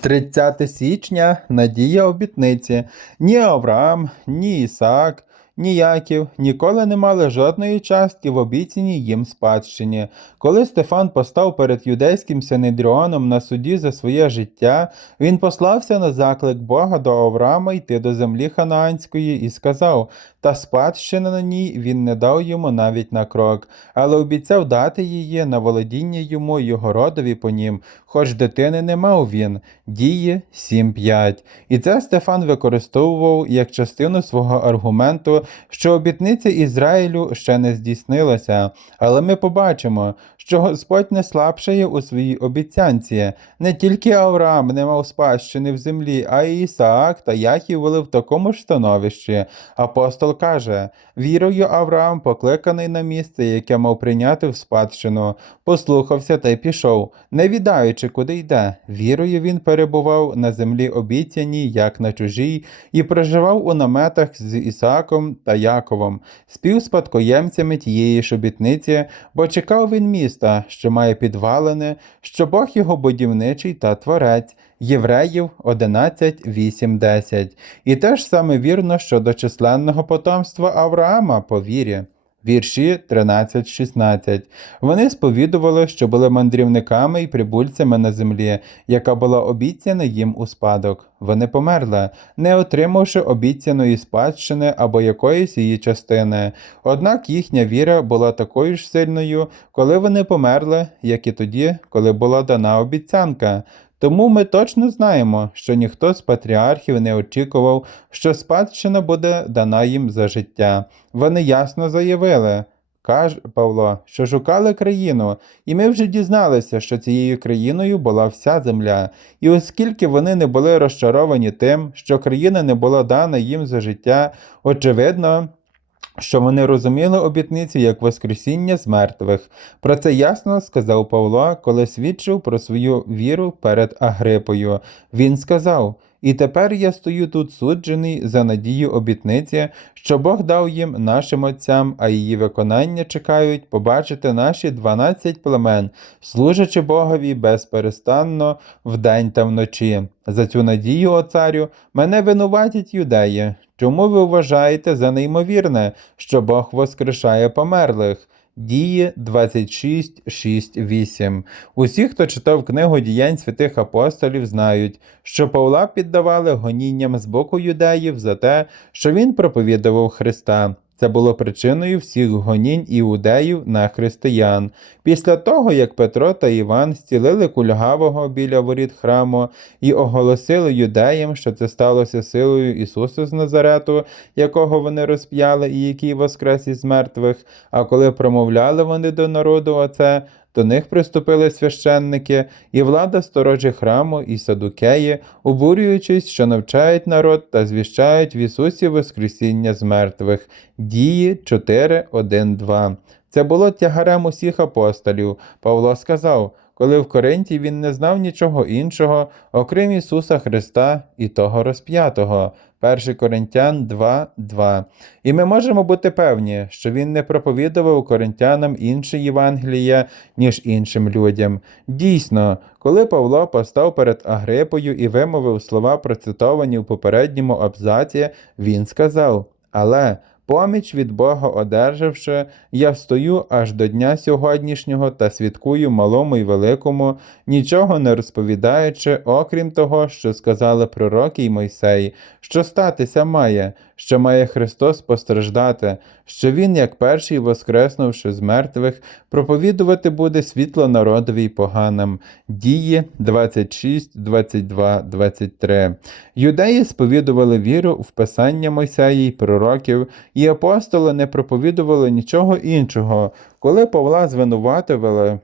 30 січня надія обітниці. Ні Авраам, ні Ісаак, ні Яків ніколи не мали жодної частки в обіцяній їм спадщині. Коли Стефан постав перед юдейським синедріоном на суді за своє життя, він послався на заклик Бога до Авраама йти до землі ханаанської і сказав: Та спадщина на ній він не дав йому навіть на крок, але обіцяв дати її на володіння йому його родові по нім, хоч дитини не мав він. Діє 7.5. І це Стефан використовував як частину свого аргументу, що обітниця Ізраїлю ще не здійснилася. Але ми побачимо, що Господь не слабшає у своїй обіцянці. Не тільки Авраам не мав спадщини в землі, а й Ісаак та Яків були в такому ж становищі. Апостол каже: вірою Авраам покликаний на місце, яке мав прийняти в спадщину, послухався та й пішов, не відаючи, куди йде. Вірою він перебував на землі обіцяній, як на чужій, і проживав у наметах з Ісааком та Яковом, співспадкоємцями тієї ж обітниці, бо чекав він міста, що має підвалини, що Бог його будівничий та творець. Євреїв 11, 8, 10. І теж саме вірно щодо численного потомства Авраама по вірі. Вірші 13-16. Вони сповідували, що були мандрівниками і прибульцями на землі, яка була обіцяна їм у спадок. Вони померли, не отримавши обіцяної спадщини або якоїсь її частини. Однак їхня віра була такою ж сильною, коли вони померли, як і тоді, коли була дана обіцянка. Тому ми точно знаємо, що ніхто з патріархів не очікував, що спадщина буде дана їм за життя. Вони ясно заявили, каже Павло, що шукали країну, і ми вже дізналися, що цією країною була вся земля. І оскільки вони не були розчаровані тим, що країна не була дана їм за життя, очевидно, що вони розуміли обітницю як Воскресіння з мертвих. Про це ясно сказав Павло, коли свідчив про свою віру перед Агрипою. Він сказав: І тепер я стою тут суджений за надію обітниці, що Бог дав їм нашим отцям, а її виконання чекають побачити наші дванадцять племен, служачи Богові безперестанно вдень та вночі. За цю надію, о царю, мене винуватять юдеї. Чому ви вважаєте за неймовірне, що Бог воскрешає померлих? Дії 26.6.8. Усі, хто читав книгу діянь святих апостолів, знають, що Павла піддавали гонінням з боку юдеїв за те, що він проповідував Христа. Це було причиною всіх гонінь іудеїв на християн. Після того, як Петро та Іван зцілили кульгавого біля воріт храму і оголосили юдеям, що це сталося силою Ісуса з Назарету, якого вони розп'яли і який воскрес із мертвих, а коли промовляли вони до народу оце, до них приступили священники і влада сторожі храму і садукеї, обурюючись, що навчають народ та звіщають в Ісусі Воскресіння з мертвих. Дії 4.1.2 Це було тягарем усіх апостолів. Павло сказав, коли в Коринті він не знав нічого іншого, окрім Ісуса Христа і того розп'ятого. 1 Коринтян 2, 2. І ми можемо бути певні, що він не проповідував коринтянам інше Євангелія, ніж іншим людям. Дійсно, коли Павло постав перед Агрипою і вимовив слова, процитовані в попередньому абзаці, він сказав: Але. Поміч від Бога одержавши, я встою аж до дня сьогоднішнього та свідкую малому й великому, нічого не розповідаючи, окрім того, що сказали пророки й Мойсей, що статися має, що має Христос постраждати, що Він, як перший, воскреснувши з мертвих, проповідувати буде світло народові й поганам. Дії 26, 22, 23. Юдеї сповідували віру в Писання Мойсеї й пророків, і апостоли не проповідували нічого іншого. Коли Павла звинуватували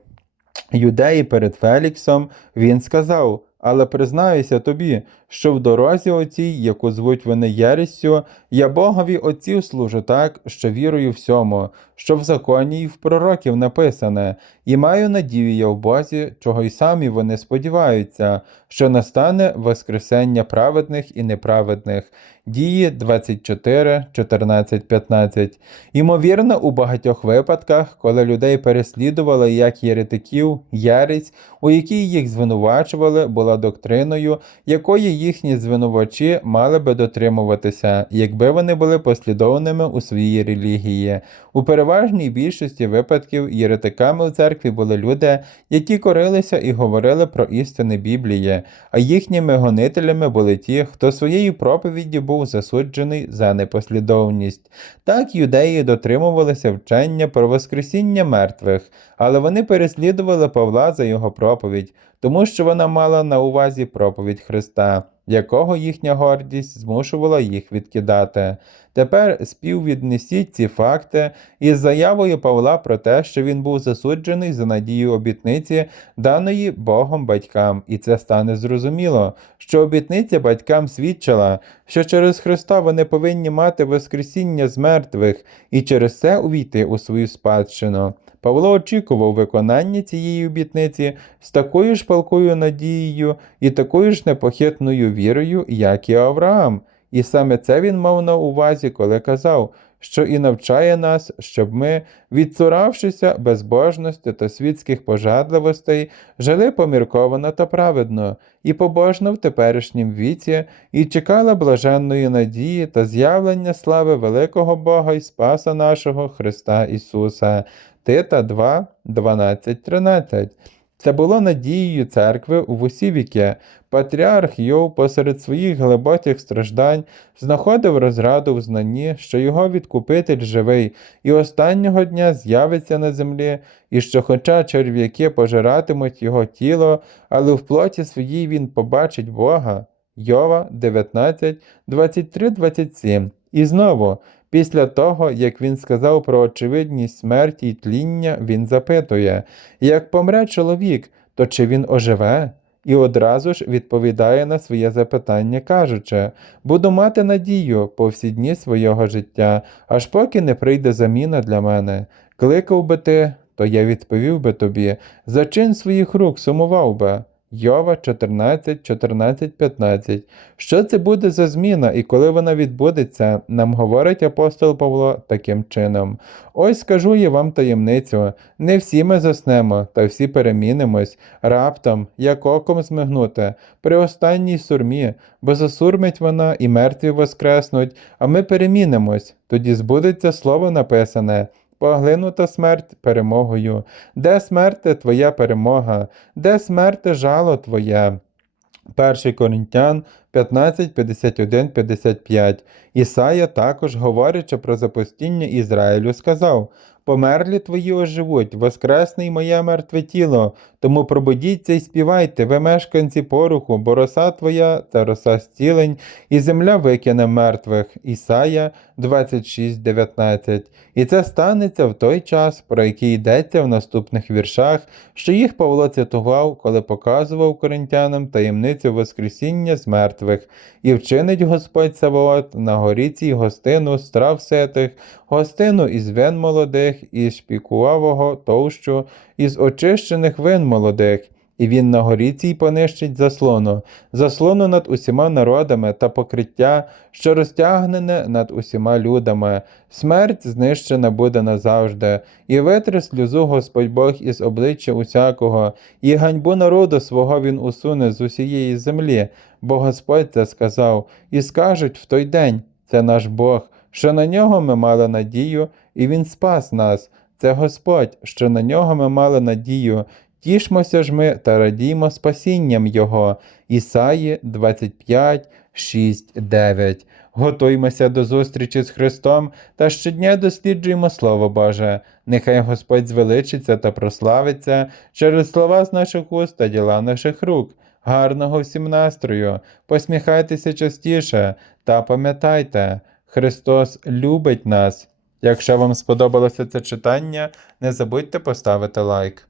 юдеї перед Феліксом, він сказав: Але признаюся тобі, що в дорозі оцій, яку звуть вони Єресю, я Богові отців служу так, що вірую всьому, що в законі і в пророків написане, і маю надію я в Бозі, чого й самі вони сподіваються, що настане Воскресення праведних і неправедних. Дії 24, 14, 15. Ймовірно, у багатьох випадках, коли людей переслідували як єретиків, єресь, у якій їх звинувачували, була доктриною, якої їхні звинувачі мали би дотримуватися, якби вони були послідовними у своїй релігії. У переважній більшості випадків єретиками в церкві були люди, які корилися і говорили про істини Біблії, а їхніми гонителями були ті, хто своєю проповіддю був засуджений за непослідовність. Так юдеї дотримувалися вчення про Воскресіння мертвих, але вони переслідували Павла за його проповідь, тому що вона мала на увазі проповідь Христа, якого їхня гордість змушувала їх відкидати. Тепер співвіднесіть ці факти із заявою Павла про те, що він був засуджений за надію обітниці, даної Богом батькам, і це стане зрозуміло, що обітниця батькам свідчила, що через Христа вони повинні мати Воскресіння з мертвих і через це увійти у свою спадщину. Павло очікував виконання цієї обітниці з такою ж палкою надією і такою ж непохитною вірою, як і Авраам. І саме це він мав на увазі, коли казав, що і навчає нас, щоб ми, відцуравшися безбожності та світських пожадливостей, жили помірковано та праведно, і побожно в теперішнім віці, і чекали блаженної надії та з'явлення слави великого Бога і Спаса нашого Христа Ісуса. Тита 2, 12, 13. Це було надією церкви в усі віки. Патріарх Йов посеред своїх глибоких страждань знаходив розраду в знанні, що його відкупитель живий, і останнього дня з'явиться на землі, і що, хоча черв'яки пожиратимуть його тіло, але в плоті своїй він побачить Бога. Йова 19, 23, 27. І знову, після того, як він сказав про очевидність смерті й тління, він запитує, як помре чоловік, то чи він оживе? І одразу ж відповідає на своє запитання, кажучи, буду мати надію по всі дні свого життя, аж поки не прийде заміна для мене. Кликав би ти, то я відповів би тобі, за чин своїх рук сумував би. Йова 14, 14, 15. Що це буде за зміна і коли вона відбудеться, нам говорить апостол Павло таким чином. Ось скажу я вам таємницю, не всі ми заснемо, та всі перемінимось, раптом, як оком змигнути, при останній сурмі, бо засурмить вона і мертві воскреснуть, а ми перемінимось, тоді збудеться слово написане. Поглинута смерть перемогою. Де смерте твоя перемога? Де смерте жало твоє? 1 Коринтян 15, 51, 55. Ісая також, говорячи про запустіння Ізраїлю, сказав Померлі твої оживуть, воскресне й моє мертве тіло, тому пробудіться й співайте, ви мешканці поруху, бо роса твоя це роса зцілень, і земля викине мертвих. Ісая 26, 19. І це станеться в той час, про який йдеться в наступних віршах, що їх Павло цитував, коли показував коринтянам таємницю Воскресіння з мертвих, і вчинить Господь Саваот на горі цій гостину страв ситих, гостину із вин молодих, із шпікувавого товщу, із очищених вин молодих. І він на горі цій понищить заслону, заслону над усіма народами та покриття, що розтягнене над усіма людами. Смерть знищена буде назавжди, і витре сльозу Господь Бог із обличчя усякого, і ганьбу народу свого він усуне з усієї землі, бо Господь це сказав, і скажуть в той день це наш Бог, що на нього ми мали надію, і Він спас нас. Це Господь, що на нього ми мали надію. Тішмося ж ми та радіймо спасінням Його. Ісаї 25, 6, 9. Готуймося до зустрічі з Христом та щодня досліджуємо Слово Боже. Нехай Господь звеличиться та прославиться через слова з наших уст та діла наших рук. Гарного всім настрою, посміхайтеся частіше та пам'ятайте, Христос любить нас. Якщо вам сподобалося це читання, не забудьте поставити лайк.